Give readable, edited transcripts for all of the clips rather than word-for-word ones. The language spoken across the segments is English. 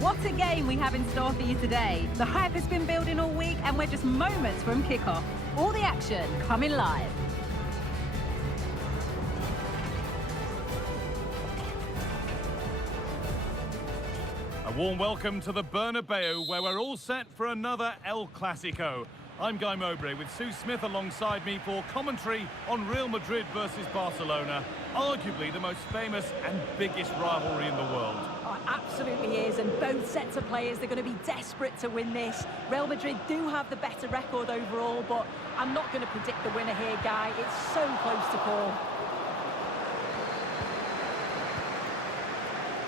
What a game we have in store for you today. The hype has been building all week and we're just moments from kickoff. All the action coming live. A warm welcome to the Bernabeu, where we're all set for another El Clasico. I'm Guy Mowbray with Sue Smith alongside me for commentary on Real Madrid versus Barcelona, arguably the most famous and biggest rivalry in the world. Oh, it absolutely is, and both sets of players, they're going to be desperate to win this. Real Madrid do have the better record overall, but I'm not going to predict the winner here, Guy. It's so close to call.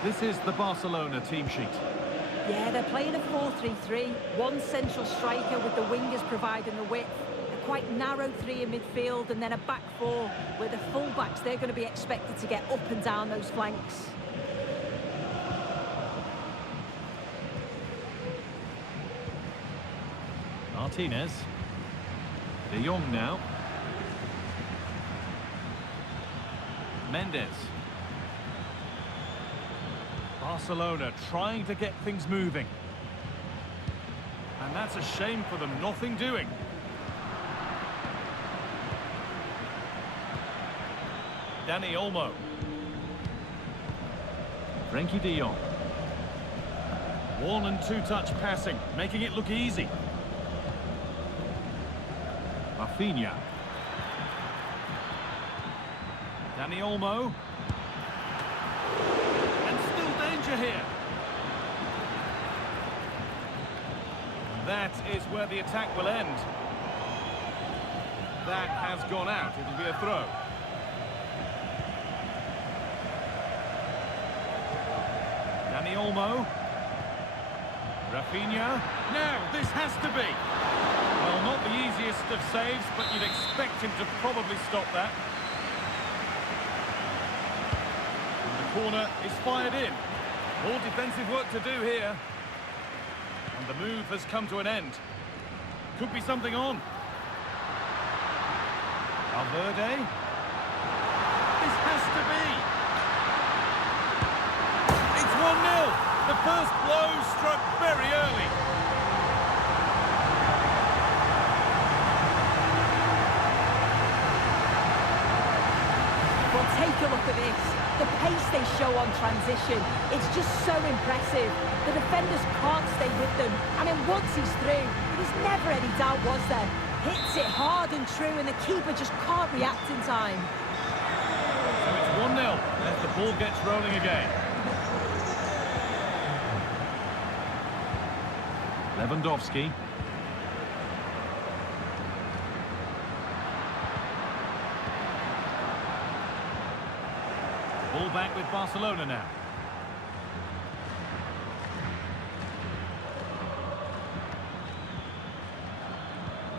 This is the Barcelona team sheet. Yeah, they're playing a 4-3-3. One central striker with the wingers providing the width. A quite narrow three in midfield, and then a back four where the full-backs, they're going to be expected to get up and down those flanks. Martinez. De Jong now. Mendes. Barcelona trying to get things moving. And that's a shame for them, nothing doing. Dani Olmo. Frenkie de Jong. One and two-touch passing, making it look easy. Rafinha. Dani Olmo. Here. That is where the attack will end. That has gone out. It'll be a throw. Dani Olmo. Rafinha. Now, this has to be. Well, not the easiest of saves, but you'd expect him to probably stop that. And the corner is fired in. More defensive work to do here. And the move has come to an end. Could be something on. Valverde. This has to be. It's 1-0. The first blow struck very early. Well, take a look at this. The pace they show on transition, it's just so impressive. The defenders can't stay with them. I mean, once he's through, there was never any doubt, was there? Hits it hard and true, and the keeper just can't react in time. So it's 1-0 as the ball gets rolling again. Lewandowski. Ball back with Barcelona now.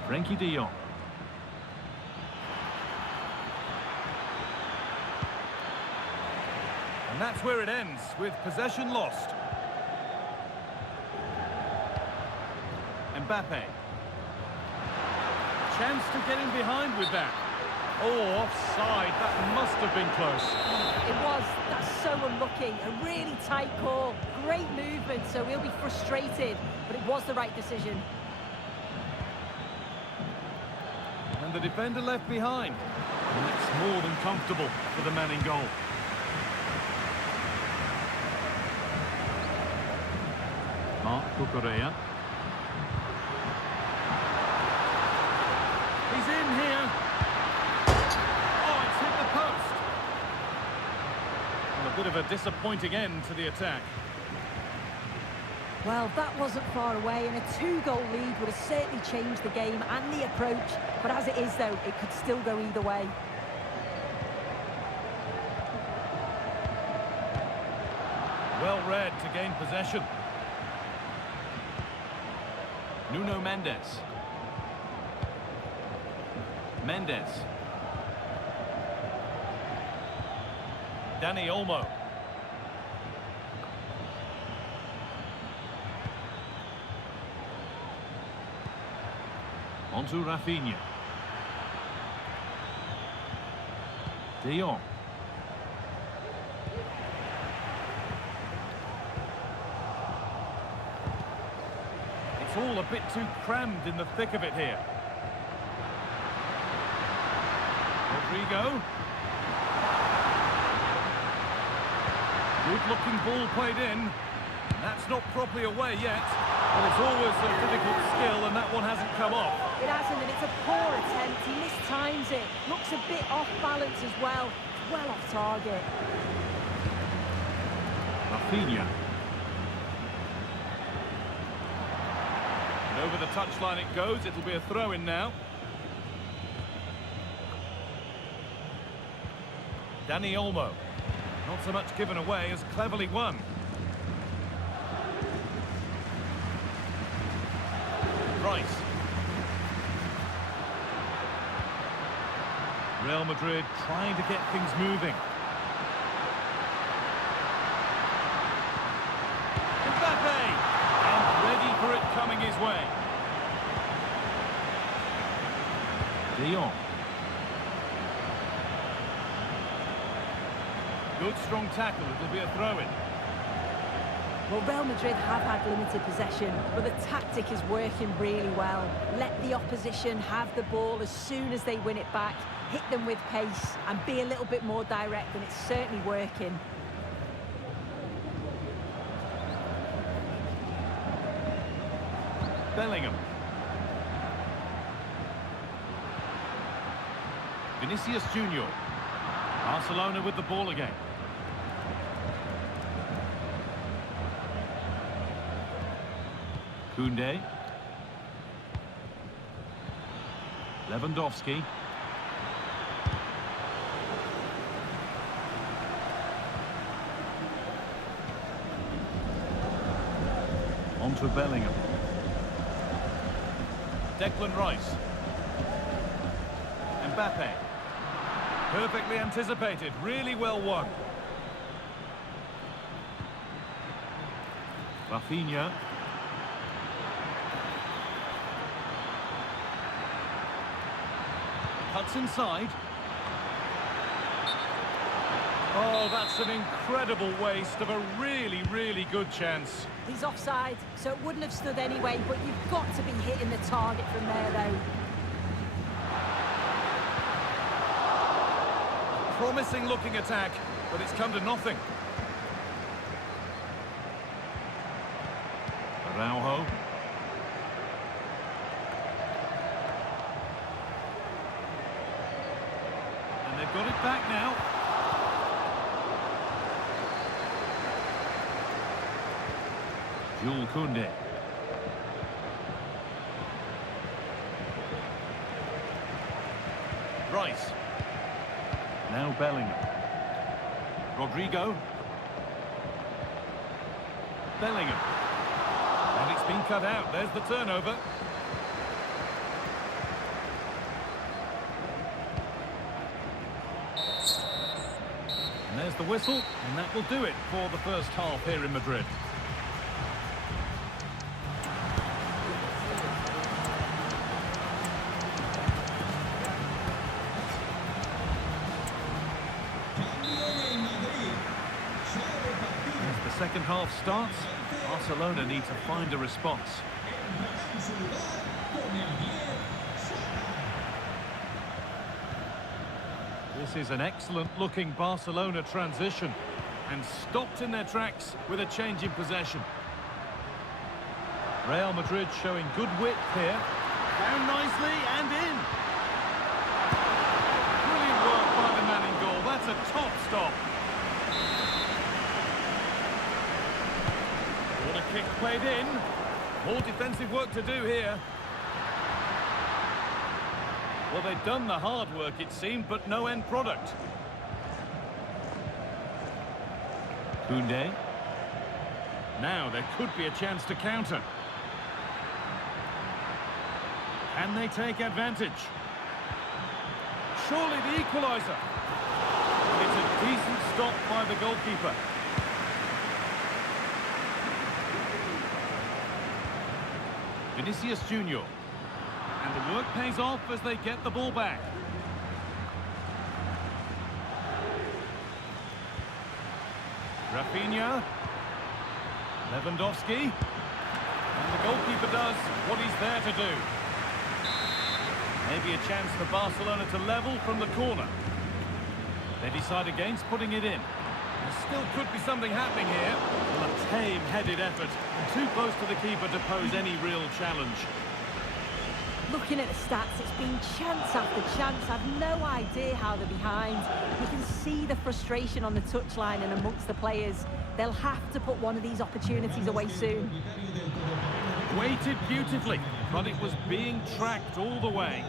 Frenkie de Jong. And that's where it ends, with possession lost. Mbappe. Chance to get in behind with that. Oh, offside. That must have been close. It was. That's so unlucky. A really tight call. Great movement, so he'll be frustrated. But it was the right decision. And the defender left behind. And that's more than comfortable for the man in goal. Marc Cucurella. He's in here. A bit of a disappointing end to the attack. Well, that wasn't far away, and a 2-goal lead would have certainly changed the game and the approach. But as it is, though, it could still go either way. Well read to gain possession. Nuno Mendes. Mendes. Dani Olmo. On to Rafinha. De Jong. It's all a bit too crammed in the thick of it here. Rodrigo. Good looking ball played in. That's not properly away yet. But it's always a difficult skill, and that one hasn't come off. It hasn't, and it's a poor attempt. He mistimes it. Looks a bit off balance as well. It's well off target. Rafinha. And over the touchline it goes. It'll be a throw-in now. Dani Olmo. Not so much given away as cleverly won. Rice. Real Madrid trying to get things moving. Mbappe! And ready for it coming his way. De Jong. Good strong tackle, it'll be a throw-in. Well, Real Madrid have had limited possession, but the tactic is working really well. Let the opposition have the ball as soon as they win it back, hit them with pace, and be a little bit more direct, and it's certainly working. Bellingham. Vinicius Junior. Barcelona with the ball again. Koundé. Lewandowski. On to Bellingham. Declan Rice. Mbappe. Perfectly anticipated, really well won. Rafinha. Cuts inside. Oh, that's an incredible waste of a really, really good chance. He's offside, so it wouldn't have stood anyway, but you've got to be hitting the target from there, though. Promising looking attack, but it's come to nothing. Araujo. And they've got it back now. Jules Koundé. Rice. Now Bellingham. Rodrigo. Bellingham. And it's been cut out. There's the turnover. And there's the whistle, and that will do it for the first half here in Madrid. Second half starts, Barcelona need to find a response. This is an excellent looking Barcelona transition and stopped in their tracks with a change in possession. Real Madrid showing good width here. Down nicely and in. Brilliant work by the man in goal. That's a top stop. Kick played in. More defensive work to do here. Well, they've done the hard work, it seemed, but no end product. Koundé. Now there could be a chance to counter. Can they take advantage? Surely the equaliser. It's a decent stop by the goalkeeper. Vinicius Junior. And the work pays off as they get the ball back. Rafinha. Lewandowski. And the goalkeeper does what he's there to do. Maybe a chance for Barcelona to level from the corner. They decide against putting it in. There still could be something happening here. Well, a tame-headed effort. Too close to the keeper to pose any real challenge. Looking at the stats, it's been chance after chance. I've no idea how they're behind. You can see the frustration on the touchline and amongst the players. They'll have to put one of these opportunities away soon. Waited beautifully, but it was being tracked all the way.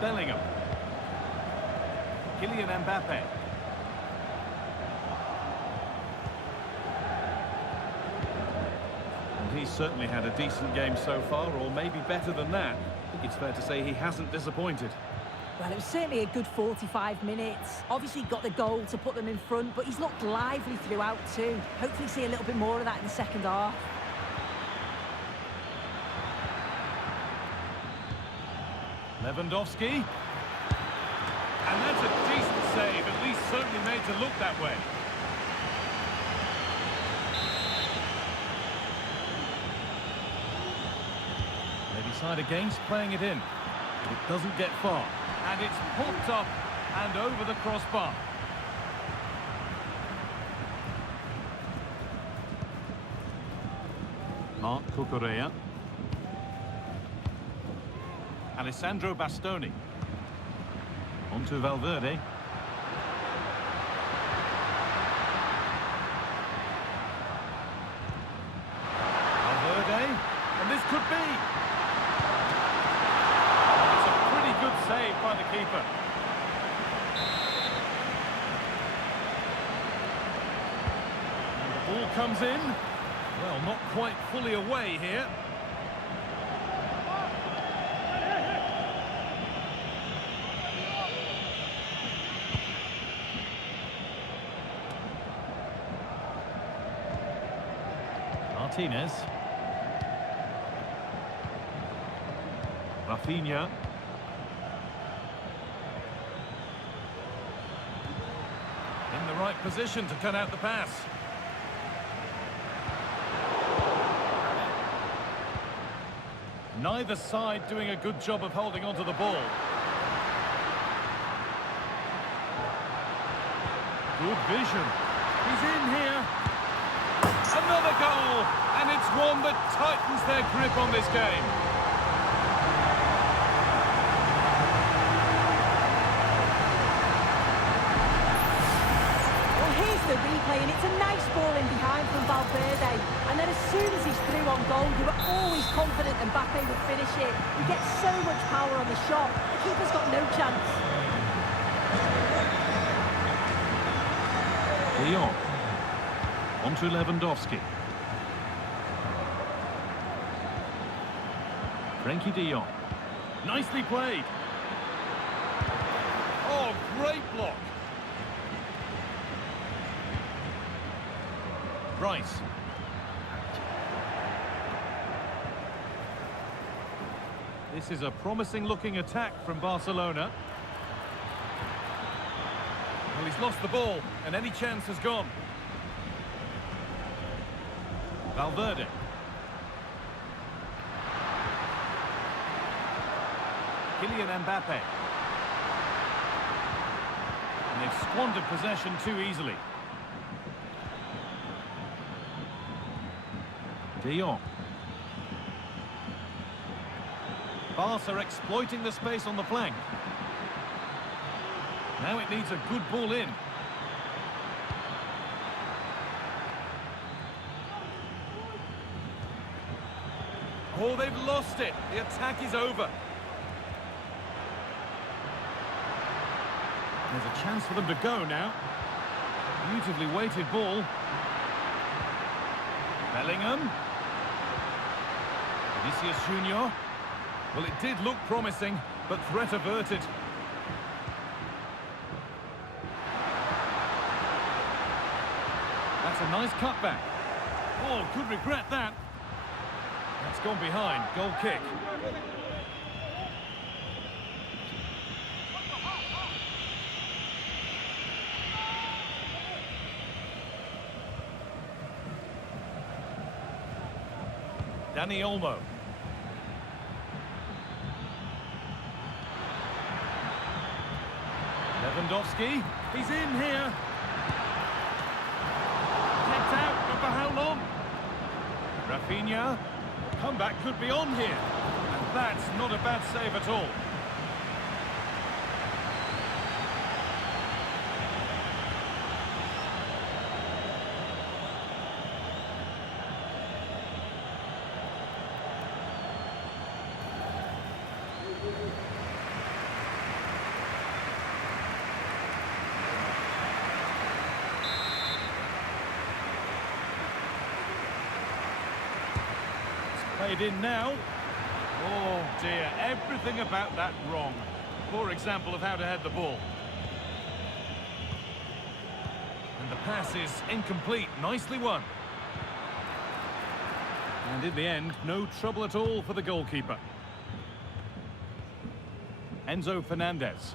Bellingham. Kylian Mbappe. And he's certainly had a decent game so far, or maybe better than that. I think it's fair to say he hasn't disappointed. Well, it was certainly a good 45 minutes. Obviously got the goal to put them in front, but he's looked lively throughout too. Hopefully see a little bit more of that in the second half. Lewandowski. And that's a decent save, at least certainly made to look that way. They decide against playing it in. But it doesn't get far. And it's popped up and over the crossbar. Marc Cucurella. Alessandro Bastoni. On to Valverde. Valverde. And this could be. It's a pretty good save by the keeper. And the ball comes in. Well, not quite fully away here. Martinez. Rafinha. In the right position to cut out the pass. Neither side doing a good job of holding onto the ball. Good vision. He's in here. Another goal, and it's one that tightens their grip on this game. Well, here's the replay, and it's a nice ball in behind from Valverde. And then as soon as he's through on goal, you were always confident Mbappe would finish it. He gets so much power on the shot, the keeper's got no chance. De Jong. On to Lewandowski. Frenkie de Jong. Nicely played. Oh, great block. Rice. This is a promising-looking attack from Barcelona. Well, he's lost the ball, and any chance has gone. Valverde. Kylian Mbappe. And they've squandered possession too easily. De Jong. Barca exploiting the space on the flank. Now it needs a good ball in. Oh, they've lost it. The attack is over. There's a chance for them to go now. Beautifully weighted ball. Bellingham. Vinicius Junior. Well, it did look promising, but threat averted. That's a nice cutback. Oh, could regret that. That's gone behind. Goal kick. Dani Olmo. Lewandowski, he's in here. Kept out, but for how long? Rafinha, comeback could be on here. And that's not a bad save at all. Played in now. Oh dear, everything about that wrong. Poor example of how to head the ball. And the pass is incomplete. Nicely won. And in the end, no trouble at all for the goalkeeper. Enzo Fernandez.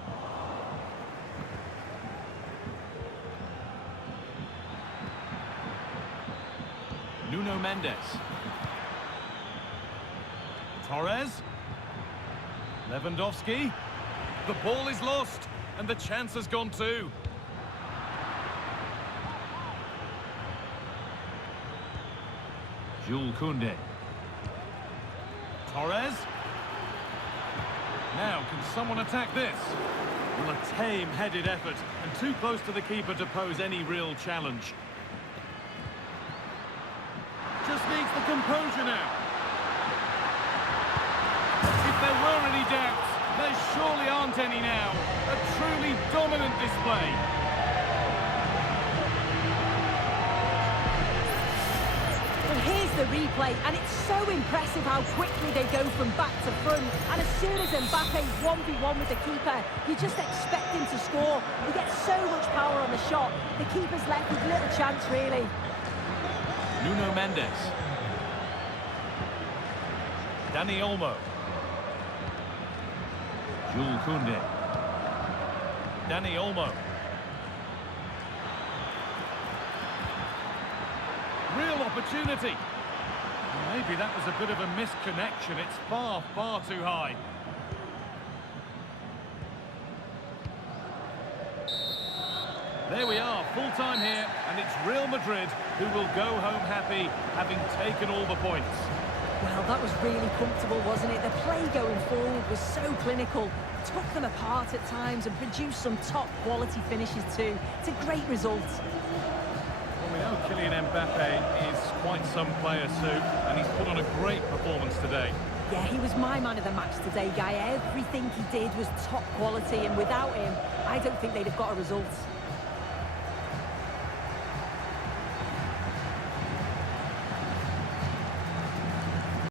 Nuno Mendes. Torres. Lewandowski. The ball is lost, and the chance has gone too. Jules Koundé. Torres. Now, can someone attack this? Well, a tame-headed effort, and too close to the keeper to pose any real challenge. Just needs the composure now. If there were any doubts, there surely aren't any now. A truly dominant display. Well, here's the replay, and it's so impressive how quickly they go from back to front. And as soon as Mbappe's 1v1 with the keeper, you just expect him to score. He gets so much power on the shot, the keeper's left with little chance, really. Nuno Mendes. Dani Olmo. Jules Koundé. Dani Olmo. Real opportunity. Maybe that was a bit of a misconnection. It's far, far too high. There we are, full time here, and it's Real Madrid who will go home happy, having taken all the points. Well, that was really comfortable, wasn't it? The play going forward was so clinical, took them apart at times and produced some top-quality finishes too. It's a great result. Well, we know Kylian Mbappe is quite some player, Sue, and he's put on a great performance today. Yeah, he was my man of the match today, Guy. Everything he did was top quality, and without him, I don't think they'd have got a result.